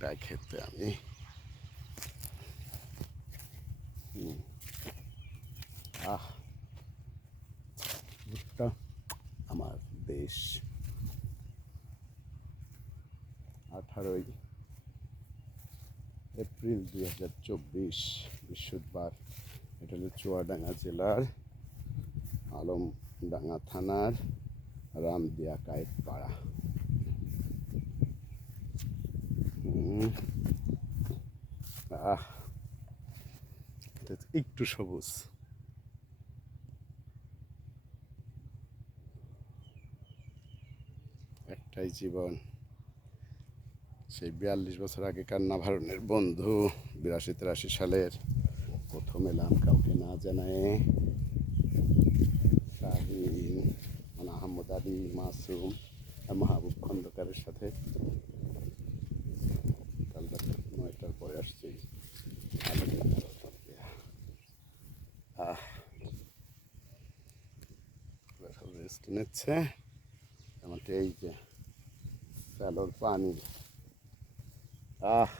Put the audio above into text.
ভুট্টা খেতে আমি আহ। আমার দেশ আঠারোই এপ্রিল দুই হাজার চব্বিশ, বৃহস্পতিবার। এটা হলো চুয়াডাঙ্গা জেলার আলমডাঙ্গা থানার রামদিয়া কায়েত পাড়া হুম। আহ এটা তো একটু সবুজ। একটাই জীবন। সেই বিয়াল্লিশ বছর আগে কান্নাভারণের বন্ধু, বিরাশি তিরাশি সালের প্রথম এলাম কাউকে না জানায়। মানে আহমদ আলী, মাসুম, মাহবুব খন্দকারের সাথে রেস্ট নিচ্ছে। আমাকে এই যে স্যালোর পানি আহ!